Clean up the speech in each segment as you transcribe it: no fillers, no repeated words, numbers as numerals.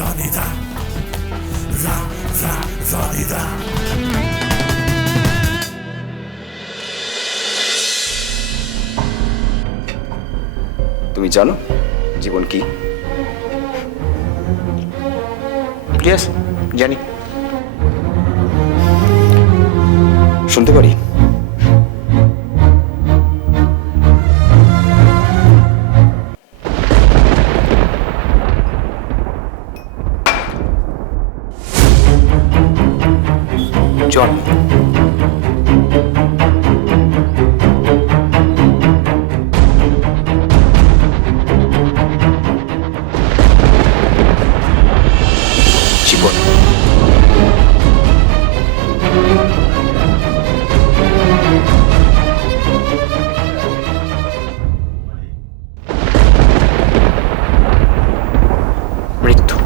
রনিদা রনিদা। তুমি জানো জীবন কি? ইয়েস, জানি। শুনতে পারি? জন, জীবন। মৃত্যু।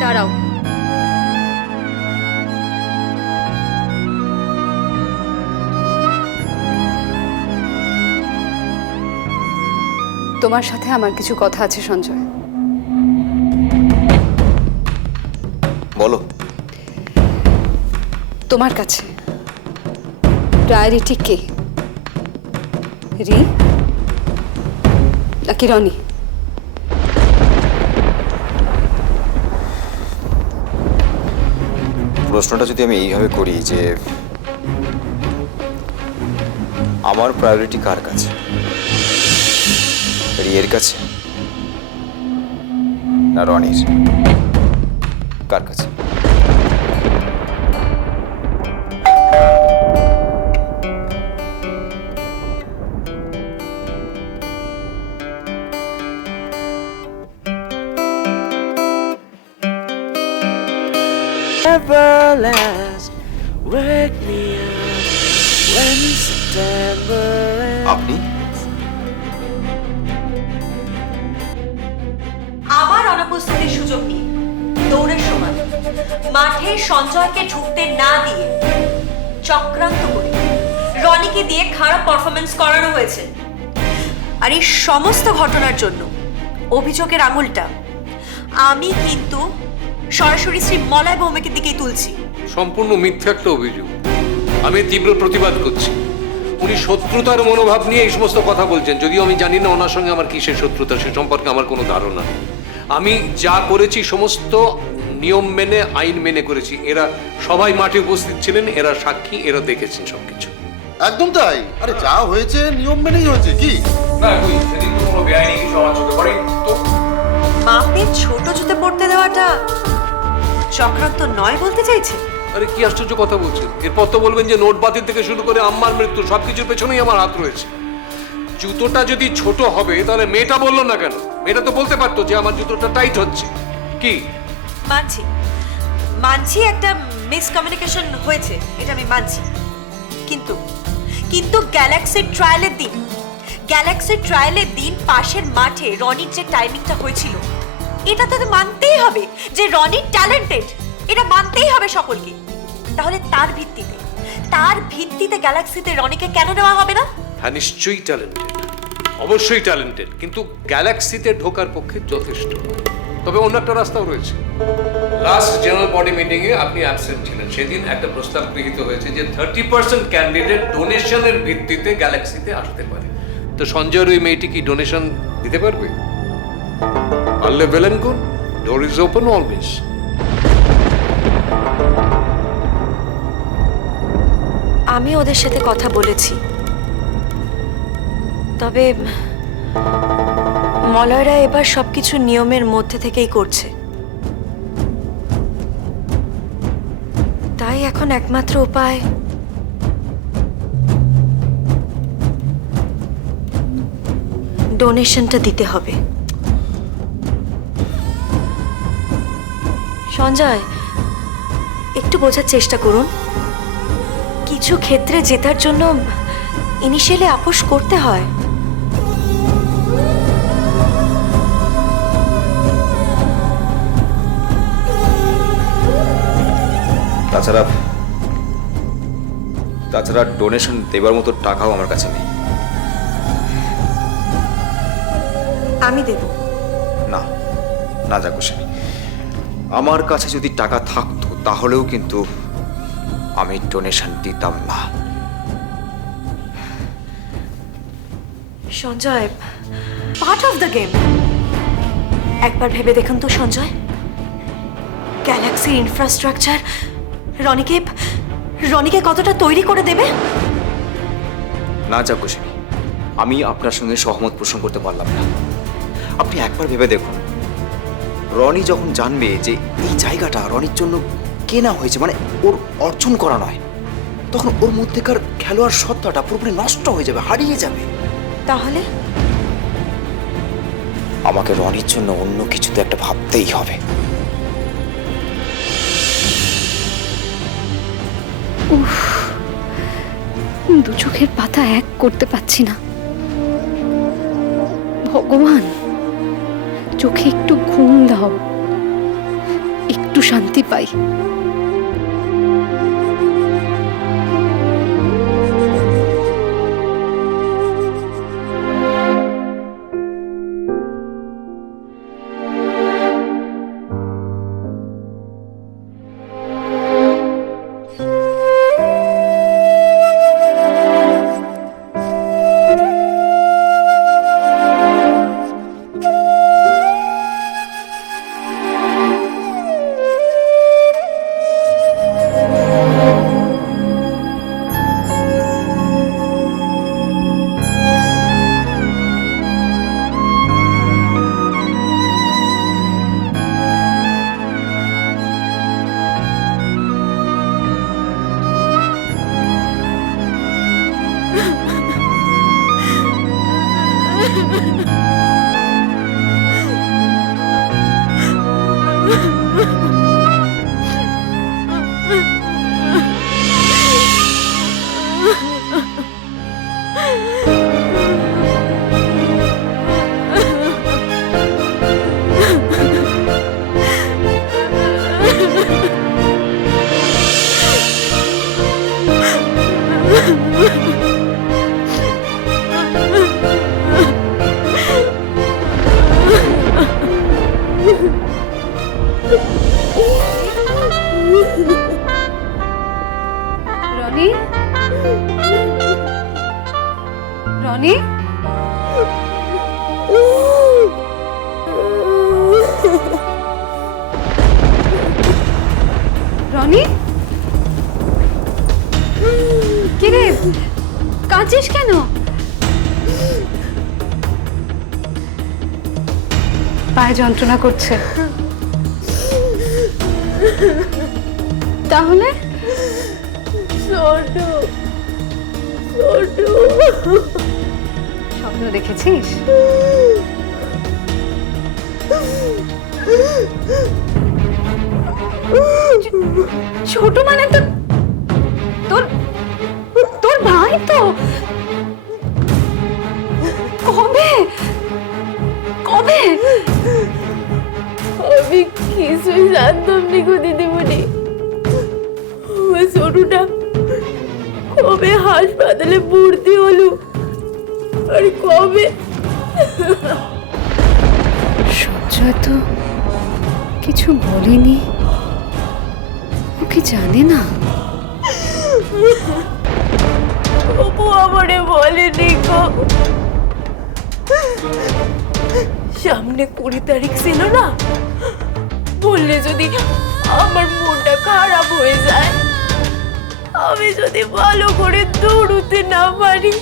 দাঁড়াও, তোমার সাথে আমার কিছু কথা আছে সঞ্জয়। বলো। তোমার কাছে প্রায়োরিটি কে, রি নাকি রনি? প্রশ্নটা যদি আমি এইভাবে করি যে আমার প্রায়োরিটি কার কাছে, রিয়ের কাছে না রনির, কার কাছে? Everlast, wake me up when September ends. আপনি? আবার অনুপস্থিতির সুযোগ নিয়ে দৌড়ের সময় মাঠে সঞ্জয়কে ঢুকতে না দিয়ে চক্রান্ত করে রনিকে দিয়ে খারাপ পারফরমেন্স করানো হয়েছে। আর এই সমস্ত ঘটনার জন্য অভিযোগের আঙুলটা আমি কিন্তু সরাসরি শ্রী মলয় ভৌমিকের দিকেই তুলছি। সম্পূর্ণ মিথ্যা একটা অভিযোগ। আমি তীব্র প্রতিবাদ করছি। উনি শত্রুতার মনোভাব নিয়ে এই সমস্ত কথা বলছেন, যদিও আমি জানি না ওনার সঙ্গে আমার কিসের শত্রুতা, সে সম্পর্কে আমার কোনো ধারণা নেই। আমি যা করেছি সমস্ত নিয়ম মেনে, আইন মেনে করেছি। এরা সবাই মাঠে উপস্থিত ছিলেন, এরা সাক্ষী, এরা দেখেছেন সবকিছু। একদম তাই। আরে যা হয়েছে নিয়ম মেনেই হয়েছে। কি না, সেদিন তো কোনো বেআইনি কিছু আমার চোখে পড়েনি তো। মাপে ছোট জুতে পড়তে দেওয়াটা চক্রান্ত নয় বলতে চাইছে? আরে কি আশ্চর্য কথা বলছেন! এরপর তো বলবেন যে নোট বাতিল থেকে শুরু করে আম্মার মৃত্যু সবকিছুর পেছনেই আমার হাত রয়েছে। জুতোটা যদি ছোট হবে তাহলে মেয়েটা বললো না কেন? মেয়েটা তো বলতে পারতো যে আমার জুতোটা টাইট হচ্ছে। কি? মানছি মানছি একটা মিসকমিউনিকেশন হয়েছে, এটা আমি মানছি। কিন্তু কিন্তু গ্যালাক্সির ট্রায়ালের দিন পাশের মাঠে রনির যে টাইমিংটা হয়েছিল, এটা তো মানতেই হবে যে রনি ট্যালেন্টেড। এটা মানতেই হবে সকলকে। তাহলে তার ভিত্তিতে গ্যালাক্সিতে রনিকে কেন নেওয়া হবে না? হ্যাঁ, নিশ্চয়ই ট্যালেন্টেড, অবশ্যই ট্যালেন্টেড, কিন্তু গ্যালাক্সিতে ঢোকার পক্ষে যথেষ্ট। তবে অন্য একটা রাস্তাও রয়েছে। লাস্ট জেনারেল বডি মিটিং এ আপনি অ্যাবসেন্ট ছিলেন। সেদিন একটা প্রস্তাব গৃহীত হয়েছে যে 30% ক্যান্ডিডেট ডোনেশনের ভিত্তিতে গ্যালাক্সিতে আসতে পারে। তো সঞ্জয়ের ওই মেয়েটি কি ডোনেশন দিতে পারবে? পারলে বেলেন কোন, ডোর ইজ ওপেন অলওয়েজ। আমি ওদের সাথে কথা বলেছি, তবে মলয়রা এবার সবকিছু নিয়মের মধ্যে থেকেই করছে। তাই এখন একমাত্র উপায় ডোনেশনটা দিতে হবে। সঞ্জয়, একটু বোঝার চেষ্টা করুন। কিছু ক্ষেত্রে জেতার জন্য ইনিশিয়ালি আপোষ করতে হয়। তাছাড়া তাছাড়া ডোনেশন দেবার মতো টাকাও আমার কাছে নেই। আমি দেব। না না চাক্ষুষিনী, আমার কাছে যদি টাকা থাকতো তাহলেও কিন্তু আমি ডোনেশন দিতাম না। Sanjay, part of the game. একবার ভেবে দেখুন তো সঞ্জয়, গ্যালাক্সি ইনফ্রাস্ট্রাকচার রনিকে কতটা তৈরি করে দেবে। না চাক্ষুষিনী, আমি আপনার সঙ্গে সহমত পোষণ করতে পারলাম না। আপনি একবার ভেবে দেখুন, রনি যখন জানবে যে এই জায়গাটা রনির জন্য কেনা হয়েছে, মানে ওর অর্জন করা নয়, তখন ওর মধ্যেকার খেলোয়াড় সত্তাটা পুরোপুরি নষ্ট হয়ে যাবে, হারিয়ে যাবে। তাহলে আমাকে রনির জন্য অন্য কিছু তো একটা ভাবতেই হবে। দু চোখের পাতা এক করতে পারছি না। ভগবান, চোখে একটু ঘুম দাও, একটু শান্তি পাই। রনি, রনি, রনি, কিরে কাঁদছিস কেন? পায়ে যন্ত্রণা করছে। তাহলে স্বপ্ন দেখেছিস? ছোট মানে তো তোর তোর ভাই তো। কবে কবে? আমি কিছুই জানতাম নি গো দিদিমণি। আমার ছোটটা কবে হাসপাতালে ভর্তি হলো আর কবে। সঞ্জয় তো কিছু বলেনি, ও কি জানে না? তবু আমারে বলেনি গো। সামনে 20 তারিখ ছিল না, বললে যদি আমার মনটা খারাপ হয়ে যায়, আমি যদি ভালো করে দৌড়তে না পারি,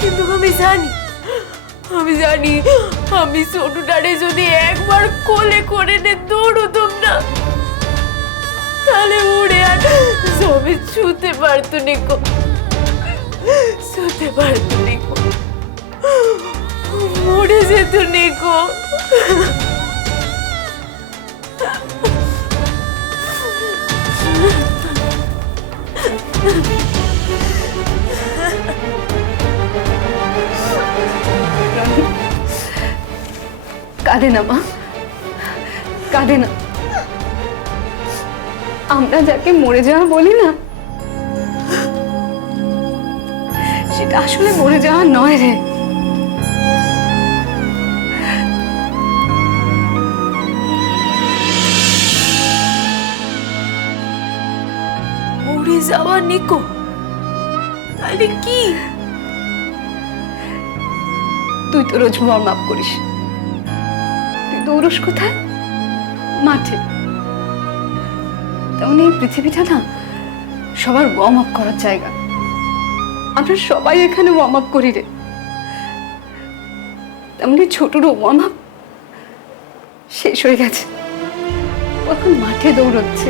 কিন্তু আমি জানি আমি ছোটটারে যদি একবার কোলে করে নে দৌড়তাম না, তাহলে উড়ে আর জমি ছুতে পারতো নিকো, ছুতে পারতো নিকো, মরে যেত নিকো। কাঁদে না মা, কাঁদে না। আমরা যাকে মরে যাওয়া বলি না, সেটা আসলে মরে যাওয়া নয় রে। মরে যাওয়া নিকো, তাহলে কি? তুই তো রোজ ওয়ার্ম আপ করিস, তুই দৌড়স কোথায়? মাঠে। তেমন এই পৃথিবীটা না সবার ওয়ার্ম আপ করার জায়গা। আমরা সবাই এখানে ওয়ার্ম আপ করি রে। তেমনি ছোটরও ওয়ার্ম আপ শেষ হয়ে গেছে, এখন মাঠে দৌড়চ্ছে।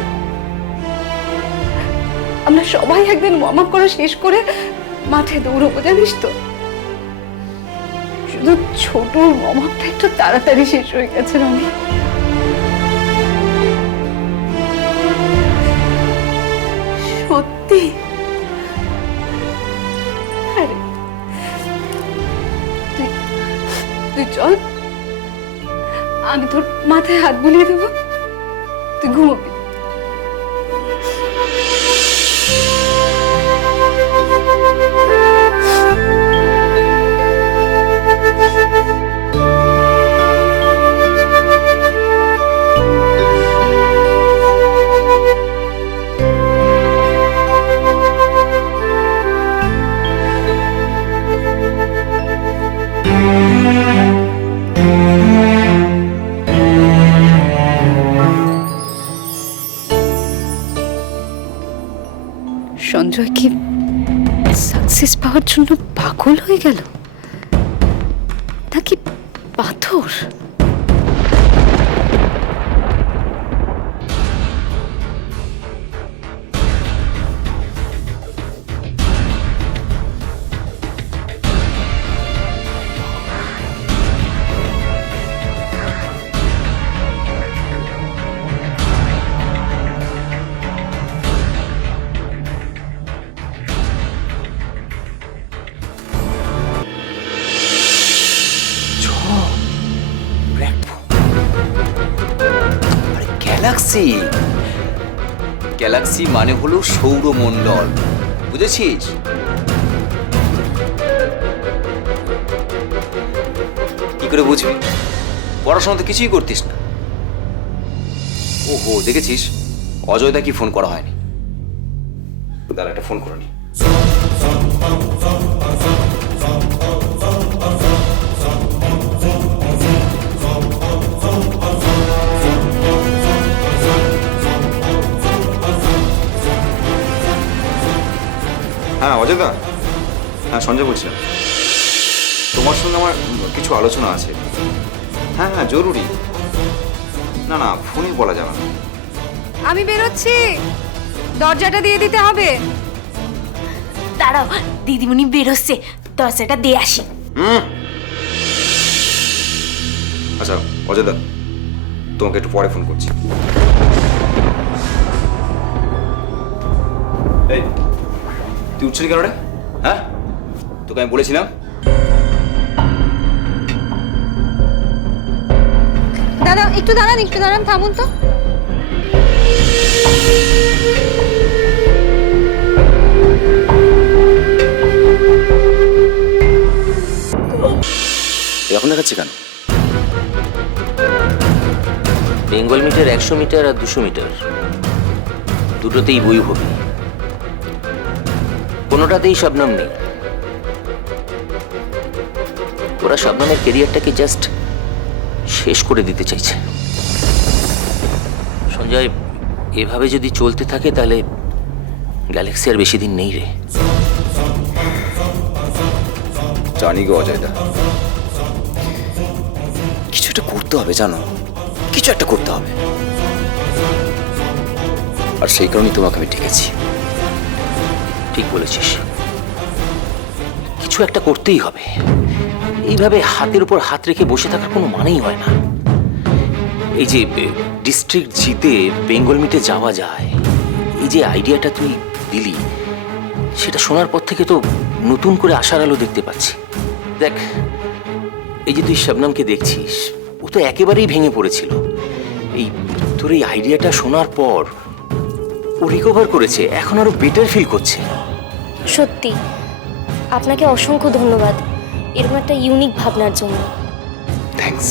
আমরা সবাই একদিন ওয়ার্ম আপ করা শেষ করে মাঠে দৌড়বো, জানিস তো। শুধু ছোট ওয়ার্ম আপটা একটু তাড়াতাড়ি শেষ হয়ে গেছে রনি। সত্যি? আরে তুই চল, আমি তোর মাথায় হাত বুলিয়ে দেবো, তুই ঘুমোবি। সঞ্জয় কি সাকসেস পাওয়ার জন্য পাগল হয়ে গেল, নাকি পাথর? গ্যালাক্সি, গ্যালাক্সি মানে হলো সৌরমণ্ডল, বুঝেছিস? কি করে বুঝবি? পড়াশোনা তো কিছুই করতিস না। ওহো, দেখেছিস অজয়দা কি ফোন করা হয়নি? দাঁড়া, একটা ফোন করে নি। হ্যাঁ অজয়দা, হ্যাঁ সঞ্জয় বলছিলাম। তোমার সঙ্গে আমার কিছু আলোচনা আছে। হ্যাঁ হ্যাঁ জরুরি। না না, ফোনে বলা যাবে না। আমি বেরোচ্ছি, দরজাটা দিয়ে দিতে হবে। দাঁড়াও, দিদিমণি বেরোচ্ছে, দরজাটা দিয়ে আসি। আচ্ছা অজয়দা, তোমাকে একটু পরে ফোন করছি। এই তুই উঠছিলি কেন রে? হ্যাঁ, তোকে আমি বলেছিলাম। দাদা একটু দাঁড়ান, একটু দাঁড়ান, থামুন তো। এখন দেখাচ্ছি কেন? বেঙ্গল মিটার 100 মিটার আর 200 মিটার দুটোতেই বই হবে, কোনোটাতেই শবনম নেই। ওরা শবনমের ক্যারিয়ারটাকে জাস্ট শেষ করে দিতে চাইছে। সঞ্জয়, এভাবে যদি চলতে থাকে তাহলে গ্যালাক্সি আর বেশি দিন নেই রে। জানি গো অজয়দা, কিছু একটা করতে হবে, জানো, কিছু একটা করতে হবে। আর সেই কারণেই তোমাকে আমি ডেকেছি। ঠিক বলেছিস, কিছু একটা করতেই হবে। এইভাবে হাতের উপর হাত রেখে বসে থাকার কোনো মানেই হয় না। এই যে ডিস্ট্রিক্ট জিতে বেঙ্গল মিটে যাওয়া যায়, এই যে আইডিয়াটা তুই দিলি, সেটা শোনার পর থেকে তো নতুন করে আশার আলো দেখতে পাচ্ছি। দেখ, এই যে তুই শবনমকে দেখছিস, ও তো একেবারেই ভেঙে পড়েছিল। এই তোর এই আইডিয়াটা শোনার পর ও রিকভার করেছে, এখন আরো বেটার ফিল করছে। সত্যি আপনাকে অসংখ্য ধন্যবাদ এরকম একটা ইউনিক ভাবনার জন্য। থ্যাঙ্কস।